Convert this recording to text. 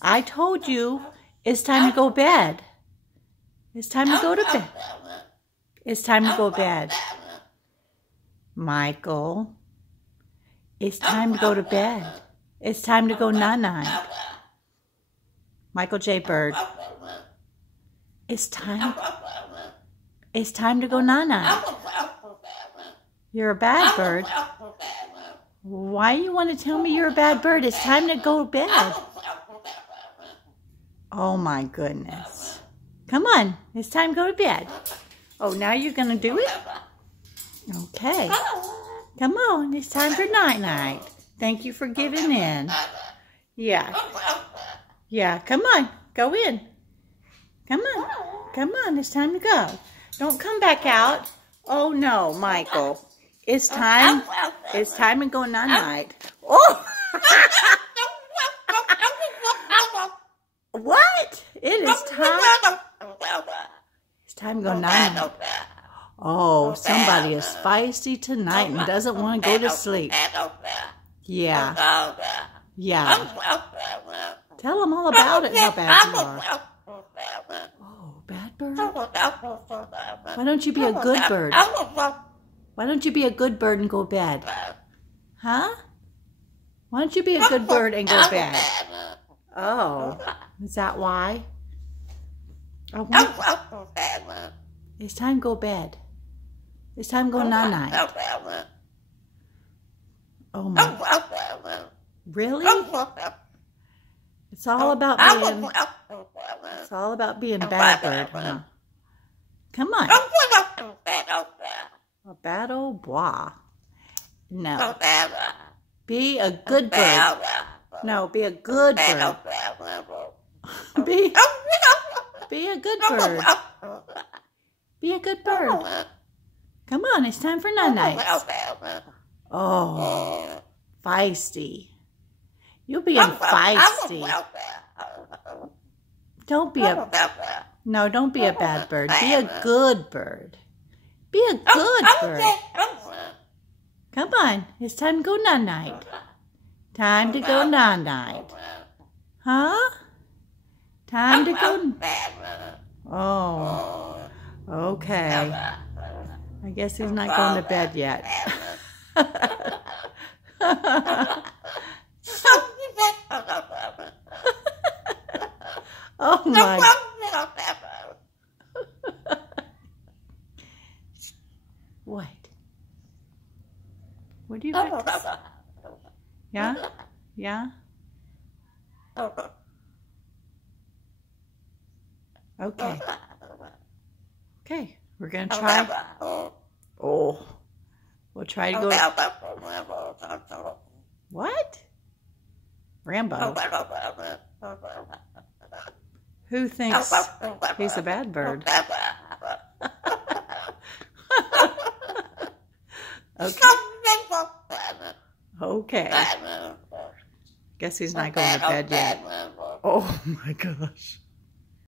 I told you it's time to go to bed. It's time to go to bed. It's time to go to bed. Michael, it's time to go to bed. It's time to go night-night. Michael J. Bird, it's time to go night-night. You're a bad bird. Why you want to tell me you're a bad bird? It's time to go to bed. Oh my goodness. Come on, it's time to go to bed. Oh, now you're going to do it? Okay. Come on, it's time for night-night. Thank you for giving in. Yeah. Yeah, come on, go in. Come on, it's time to go. Don't come back out. Oh no, Michael. It's time to go night-night. Oh! What? It is time. It's time to go night-night. Oh, somebody is feisty tonight and doesn't want to go to sleep. Yeah. Yeah. Tell them all about it, how bad you are. Oh, bad bird? Why don't you be a good bird? Why don't you be a good bird and go to bed? Huh? Why don't you be a good bird and go to bed? Oh, is that why? It's time to go to bed. It's time to go night-night. Oh my. Really? It's all about being bad bird, huh? Come on. A bad old boy. No. Be a good bird. No, be a good bird. Be a good bird. Be a good bird. Come on, it's time for night-night. Oh, feisty. You're being feisty. Don't be a bad bird. Be a good bird. Be a good bird. Come on, it's time to go night-night. Time to go night-night. Huh? Time to go. Oh, okay. I guess he's not going to bed yet. Oh my. What? What do you fix? Yeah? Yeah? Okay. Okay, we're going to try. Oh, we'll try to go. What? Rambo? Who thinks he's a bad bird? Okay. Okay. Guess he's not going to bed yet. Oh my gosh.